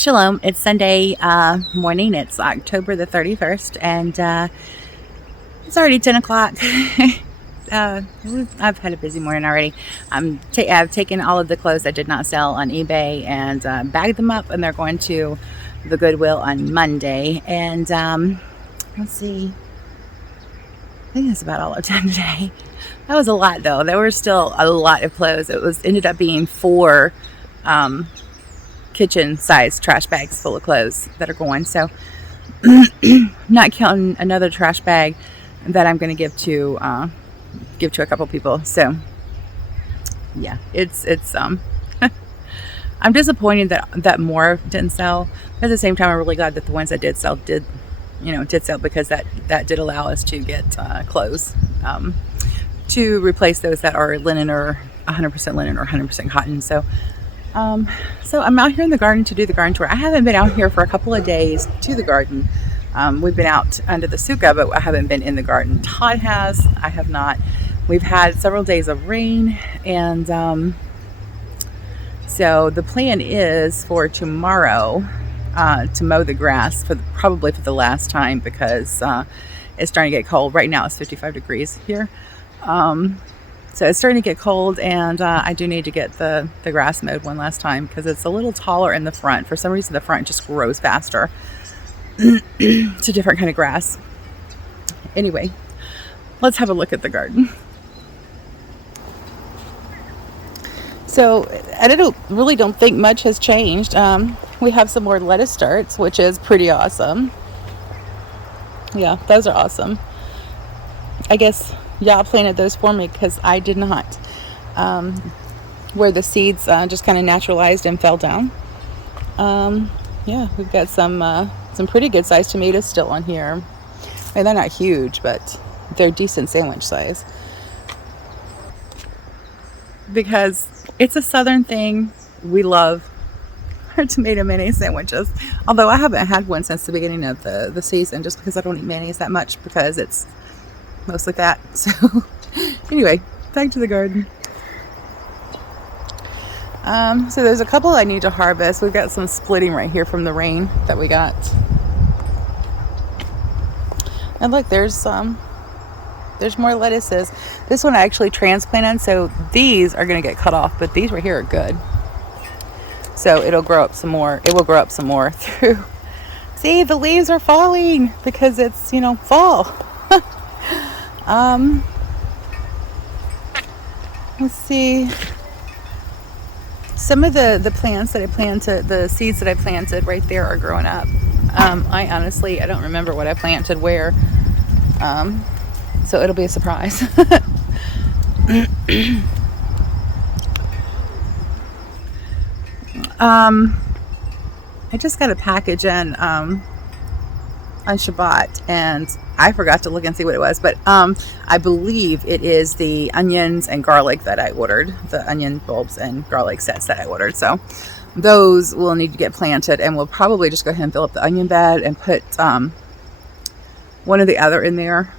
Shalom. It's Sunday morning. It's October the 31st, and it's already 10 o'clock. I've had a busy morning already. I've taken all of the clothes I did not sell on eBay and bagged them up, and they're going to the Goodwill on Monday. And let's see. I think that's about all I've done today. That was a lot, though. There were still a lot of clothes. It ended up being 4 kitchen-sized trash bags full of clothes that are going. So, not counting another trash bag that I'm going to give to a couple people. So, yeah, it's I'm disappointed that more didn't sell. But at the same time, I'm really glad that the ones that did sell did sell, because that did allow us to get clothes to replace those that are linen or 100% linen or 100% cotton. So I'm out here in the garden to do the garden tour. I haven't been out here for a couple of days to the garden. We've been out under the sukkah, but I haven't been in the garden. Todd has. I have not. We've had several days of rain, and so the plan is for tomorrow to mow the grass probably for the last time, because it's starting to get cold. Right now it's 55 degrees here. So it's starting to get cold, and I do need to get the grass mowed one last time, because it's a little taller in the front. For some reason, the front just grows faster. It's a different kind of grass. Anyway, let's have a look at the garden. So I really don't think much has changed. We have some more lettuce starts, which is pretty awesome. Yeah, those are awesome. I guess y'all planted those for me, because I did not. Where the seeds just kind of naturalized and fell down. Yeah, we've got some pretty good sized tomatoes still on here. I mean, they're not huge, but they're decent sandwich size. Because it's a southern thing. We love our tomato mayonnaise sandwiches. Although I haven't had one since the beginning of the season, just because I don't eat mayonnaise that much, because it's mostly fat. So anyway, back to the garden. So there's a couple I need to harvest. We've got some splitting right here from the rain that we got. And look, there's more lettuces. This one I actually transplanted, so these are going to get cut off, but these right here are good. So it'll grow up some more. It will grow up some more through. See, the leaves are falling because it's, fall. Let's see. Some of the plants that I planted, the seeds that I planted right there are growing up. I don't remember what I planted where. So it'll be a surprise. I just got a package in on Shabbat, and I forgot to look and see what it was, but I believe it is the onions and garlic that I ordered, the onion bulbs and garlic sets that I ordered. So those will need to get planted, and we'll probably just go ahead and fill up the onion bed and put one or the other in there.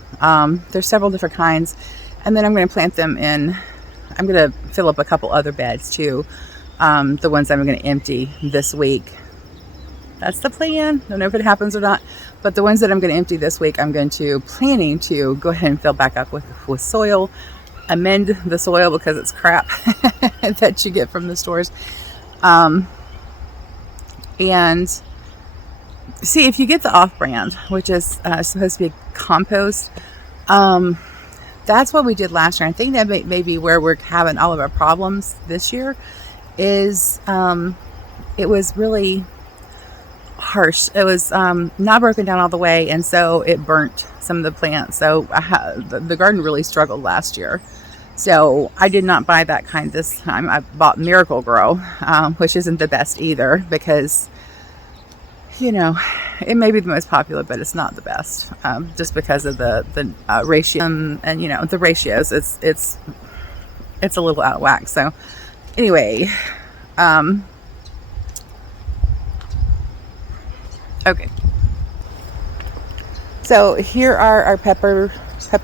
There's several different kinds, and then I'm going to plant them in. I'm going to fill up a couple other beds too, the ones I'm going to empty this week. That's the plan. Don't know if it happens or not, but the ones that I'm going to empty this week, I'm planning to go ahead and fill back up with soil, amend the soil, because it's crap that you get from the stores. And see, if you get the off-brand, which is supposed to be compost, that's what we did last year. I think that may be where we're having all of our problems this year. Is it was really harsh. It was not broken down all the way, and so it burnt some of the plants. So the garden really struggled last year. So I did not buy that kind this time. I bought Miracle Grow, which isn't the best either, because it may be the most popular, but it's not the best, just because of the ratio and the ratios. It's a little out of whack. So anyway, okay. So here are our pepper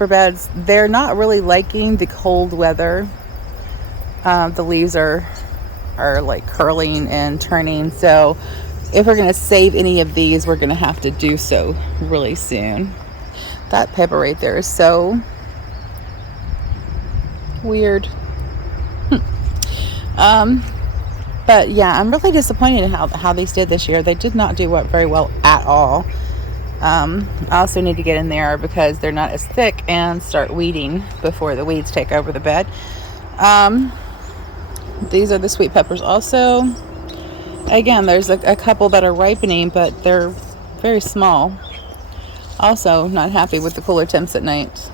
beds. They're not really liking the cold weather. The leaves are like curling and turning. So if we're going to save any of these, we're going to have to do so really soon. That pepper right there is so weird. But yeah, I'm really disappointed in how these did this year. They did not do very well at all. I also need to get in there because they're not as thick and start weeding before the weeds take over the bed. These are the sweet peppers also. Again, there's a couple that are ripening, but they're very small. Also, not happy with the cooler temps at night.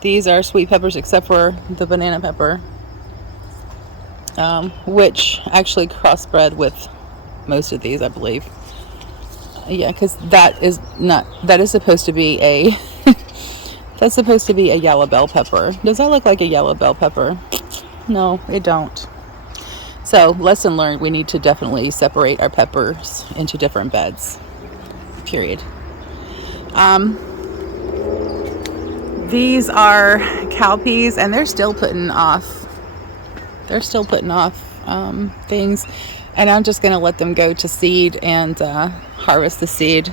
These are sweet peppers except for the banana pepper, which actually crossbred with most of these, I believe. Yeah, because that is supposed to be a that's supposed to be a yellow bell pepper. Does that look like a yellow bell pepper? No, it don't. So, lesson learned, we need to definitely separate our peppers into different beds. Period. These are cowpeas, and they're still putting off things, and I'm just going to let them go to seed and harvest the seed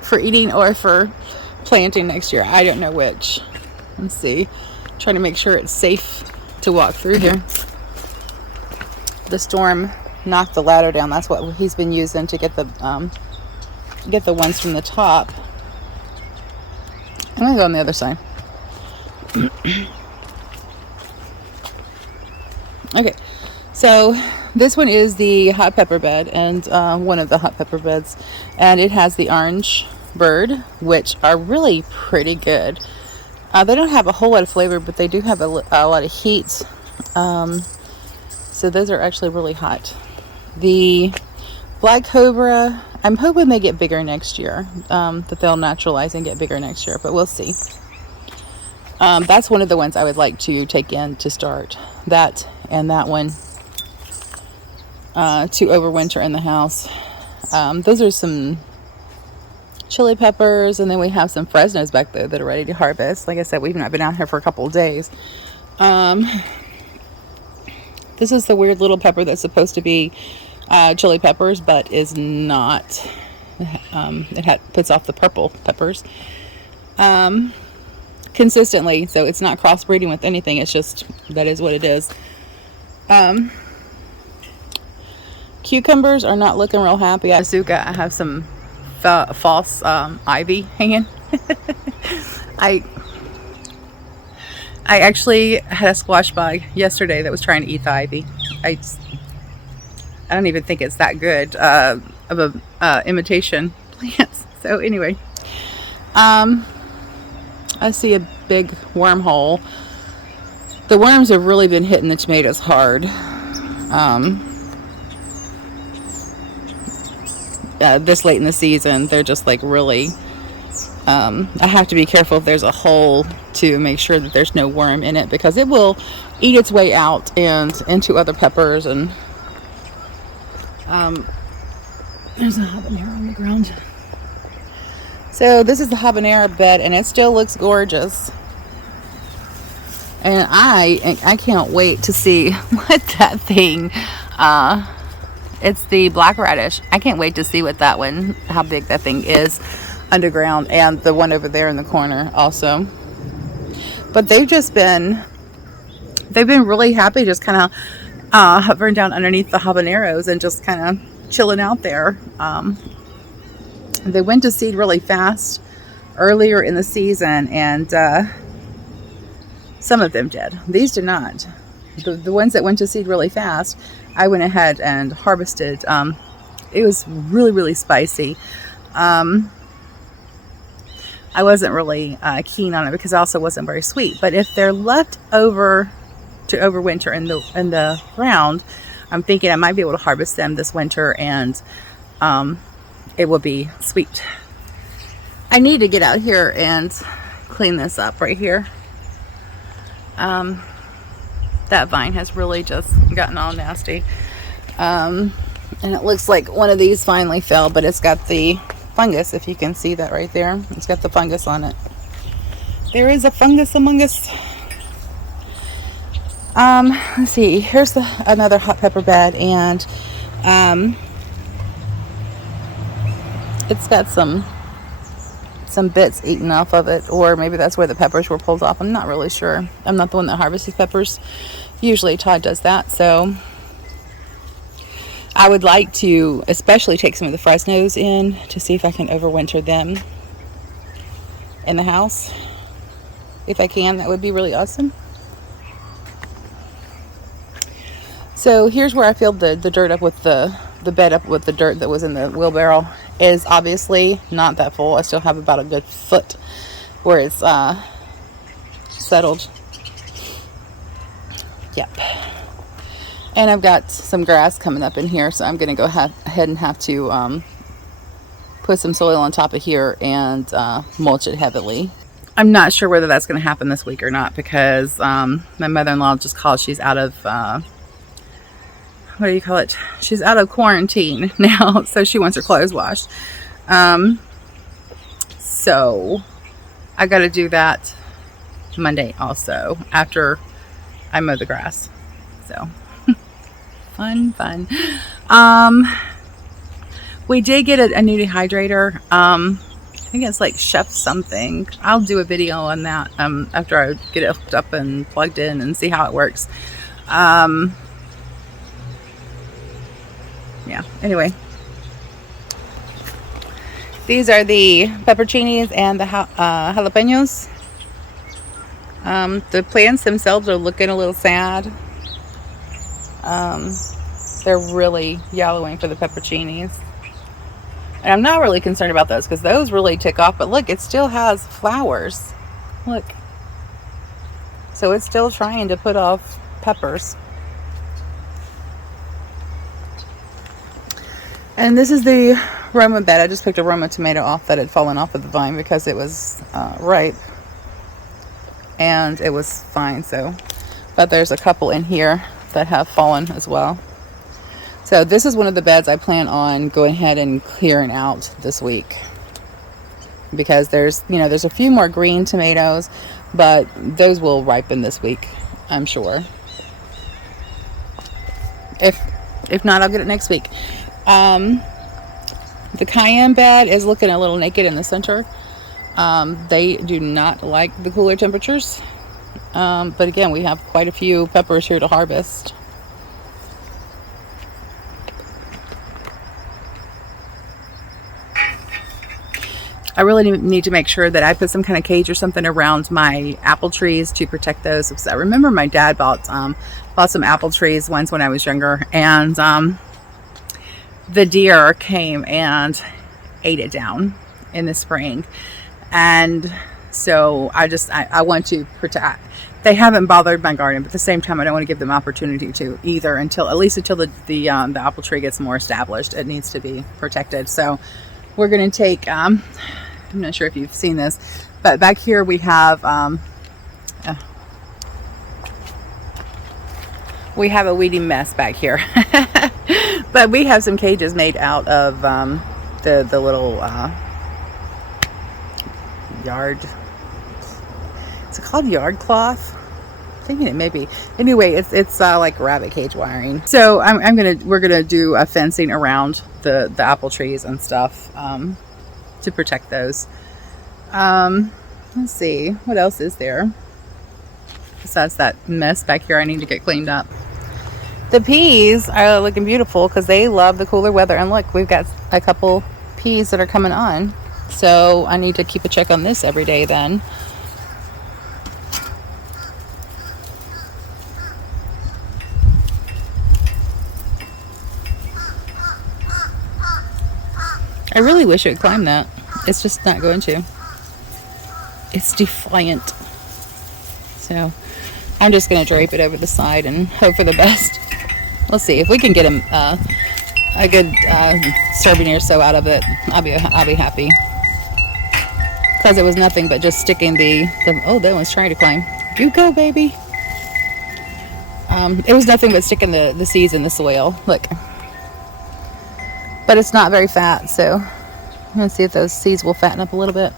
for eating or for planting next year. I don't know which. Let's see. Trying to make sure it's safe to walk through here. The storm knocked the ladder down. That's what he's been using to get the ones from the top. I'm gonna go on the other side. Okay, so this one is the hot pepper bed, and one of the hot pepper beds, and it has the orange bird, which are really pretty good. They don't have a whole lot of flavor, but they do have a lot of heat. So those are actually really hot. The black cobra, I'm hoping they get bigger next year, that they'll naturalize and get bigger next year, but we'll see. That's one of the ones I would like to take in to start. That and that one to overwinter in the house. Those are some chili peppers, and then we have some Fresnos back there that are ready to harvest. Like I said, we've not been out here for a couple of days. This is the weird little pepper that's supposed to be chili peppers, but is not. It puts off the purple peppers consistently, so it's not crossbreeding with anything. It's just, that is what it is. Cucumbers are not looking real happy. Asuka, I have some false ivy hanging. I actually had a squash bug yesterday that was trying to eat the ivy. I don't even think it's that good of a imitation plant. So anyway, I see a big wormhole. The worms have really been hitting the tomatoes hard. This late in the season, they're just like really, I have to be careful if there's a hole to make sure that there's no worm in it, because it will eat its way out and into other peppers. And there's a habanero on the ground. So this is the habanero bed, and it still looks gorgeous. And I can't wait to see what that thing, it's the black radish. I can't wait to see what that one, how big that thing is underground, and the one over there in the corner also. But they've been really happy, just kind of hovering down underneath the habaneros and just kind of chilling out there. They went to seed really fast earlier in the season, and some of them did. These did not. The ones that went to seed really fast, I went ahead and harvested. It was really, really spicy. I wasn't really keen on it because it also wasn't very sweet. But if they're left over to overwinter in the ground, I'm thinking I might be able to harvest them this winter, and it will be sweet. I need to get out here and clean this up right here. That vine has really just gotten all nasty. And it looks like one of these finally fell, but it's got the fungus, if you can see that right there. It's got the fungus on it. There is a fungus among us. Let's see. Here's another hot pepper bed, and it's got some bits eaten off of it, or maybe that's where the peppers were pulled off. I'm not really sure. I'm not the one that harvests peppers. Usually Todd does that, so I would like to especially take some of the Fresnos in to see if I can overwinter them in the house. If I can, that would be really awesome. So here's where I filled the dirt up with the bed up with the dirt that was in the wheelbarrow. Is obviously not that full. I still have about a good foot where it's settled. Yep. And I've got some grass coming up in here, so I'm going to go ahead and have to put some soil on top of here and mulch it heavily. I'm not sure whether that's going to happen this week or not, because my mother-in-law just called. She's out of what do you call it? She's out of quarantine now, so she wants her clothes washed. So I got to do that Monday also after I mow the grass. So fun. We did get a new dehydrator. I think it's like Chef something. I'll do a video on that after I get it hooked up and plugged in and see how it works. Yeah, anyway, these are the pepperoncinis and the jalapenos. The plants themselves are looking a little sad. They're really yellowing for the pepperoncinis, and I'm not really concerned about those because those really tick off. But look, it still has flowers. Look, so it's still trying to put off peppers. And this is the Roma bed. I just picked a Roma tomato off that had fallen off of the vine because it was ripe. And it was fine, so. But there's a couple in here that have fallen as well. So this is one of the beds I plan on going ahead and clearing out this week. Because there's a few more green tomatoes, but those will ripen this week, I'm sure. If not, I'll get it next week. The cayenne bed is looking a little naked in the center. They do not like the cooler temperatures. But again, we have quite a few peppers here to harvest. I really need to make sure that I put some kind of cage or something around my apple trees to protect those. Because I remember my dad bought some apple trees once when I was younger, and the deer came and ate it down in the spring. And so I want to protect. They haven't bothered my garden, but at the same time I don't want to give them opportunity to either, until the apple tree gets more established. It needs to be protected. So we're going to take I'm not sure if you've seen this, but back here we have a weedy mess back here. But we have some cages made out of the little yard. Is it called yard cloth? I'm thinking it may be. Anyway, it's like rabbit cage wiring. So we're gonna do a fencing around the apple trees and stuff to protect those. Let's see, what else is there besides that mess back here I need to get cleaned up. The peas are looking beautiful because they love the cooler weather. And look, we've got a couple peas that are coming on. So I need to keep a check on this every day then. I really wish it would climb that. It's just not going to. It's defiant. So I'm just going to drape it over the side and hope for the best. We'll see if we can get him a good serving or so out of it. I'll be happy, because it was nothing but just sticking the oh, that one's trying to climb. You go, baby. It was nothing but sticking the seeds in the soil. Look, but it's not very fat, so I'm gonna see if those seeds will fatten up a little bit.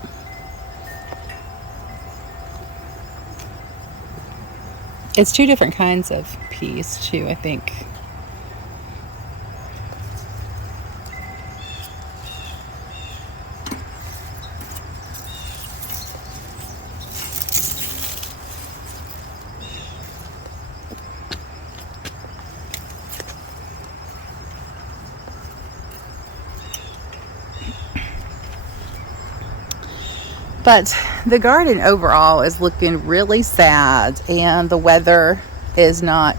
It's two different kinds of peas too, I think. But the garden overall is looking really sad, and the weather is not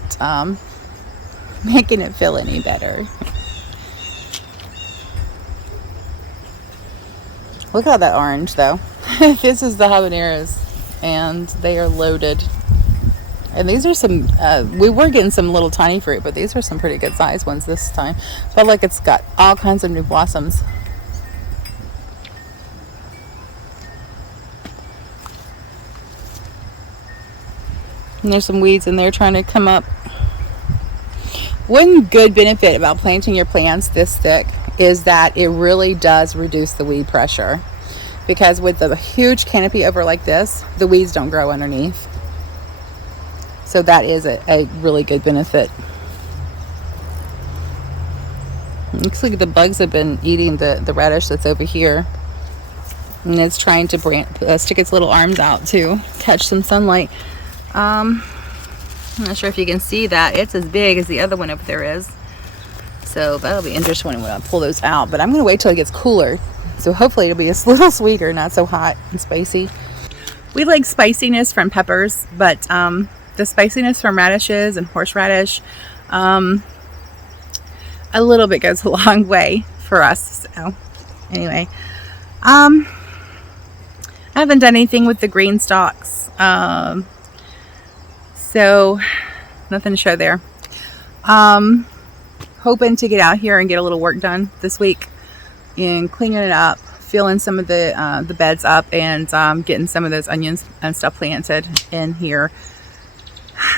making it feel any better. Look at that orange, though. This is the habaneros, and they are loaded. And these are some, we were getting some little tiny fruit, but these are some pretty good sized ones this time. Felt like it's got all kinds of new blossoms. And there's some weeds in there trying to come up. One good benefit about planting your plants this thick is that it really does reduce the weed pressure. Because with the huge canopy over like this, the weeds don't grow underneath. So that is a really good benefit. Looks like the bugs have been eating the radish that's over here. And it's trying to stick its little arms out to catch some sunlight. I'm not sure if you can see that. It's as big as the other one over there is. So that'll be interesting when I pull those out. But I'm going to wait till it gets cooler. So hopefully it'll be a little sweeter, not so hot and spicy. We like spiciness from peppers, but the spiciness from radishes and horseradish, a little bit goes a long way for us. So anyway, I haven't done anything with the green stalks. So nothing to show there. Hoping to get out here and get a little work done this week in cleaning it up, filling some of the beds up, and getting some of those onions and stuff planted in here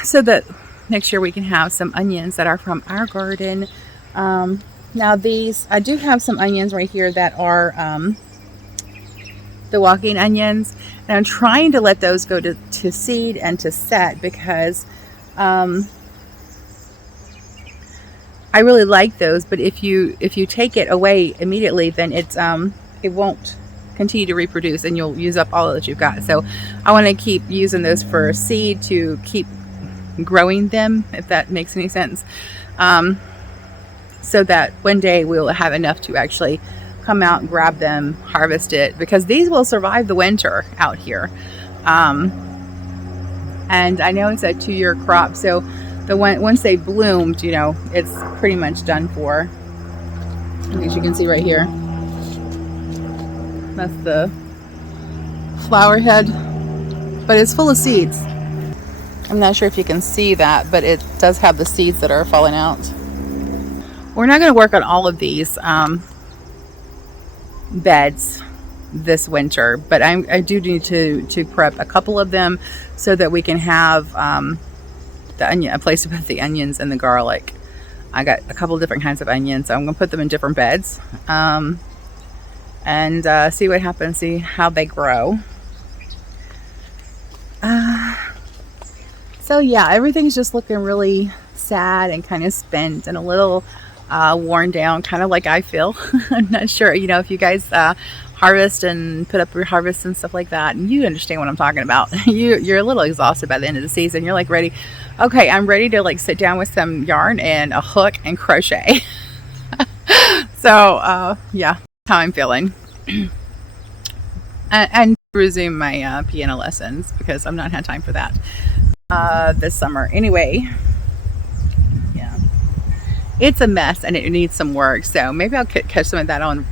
so that next year we can have some onions that are from our garden. Now these, I do have some onions right here that are the walking onions, and I'm trying to let those go to seed and to set because I really like those, but if you take it away immediately, then it won't continue to reproduce and you'll use up all that you've got. So I want to keep using those for seed to keep growing them, if that makes any sense, so that one day we'll have enough to actually come out and grab them, harvest it, because these will survive the winter out here. And I know it's a 2-year crop, so once they bloomed, it's pretty much done for. As you can see right here, that's the flower head, but it's full of seeds. I'm not sure if you can see that, but it does have the seeds that are falling out. We're not going to work on all of these beds this winter, but I do need to prep a couple of them so that we can have a place to put the onions and the garlic. I got a couple of different kinds of onions, so I'm going to put them in different beds and see what happens, see how they grow. So yeah, everything's just looking really sad and kind of spent and a little worn down, kind of like I feel. I'm not sure, if you guys harvest and put up your harvest and stuff like that, and you understand what I'm talking about. You're a little exhausted by the end of the season. You're like ready. Okay, I'm ready to like sit down with some yarn and a hook and crochet. So yeah, how I'm feeling. and resume my piano lessons because I've not had time for that this summer. Anyway, yeah, it's a mess and it needs some work. So maybe I'll catch some of that on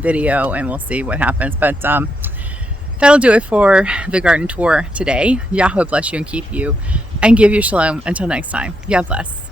video, and we'll see what happens. But that'll do it for the garden tour today. Yahweh bless you and keep you and give you shalom. Until next time, Yah bless.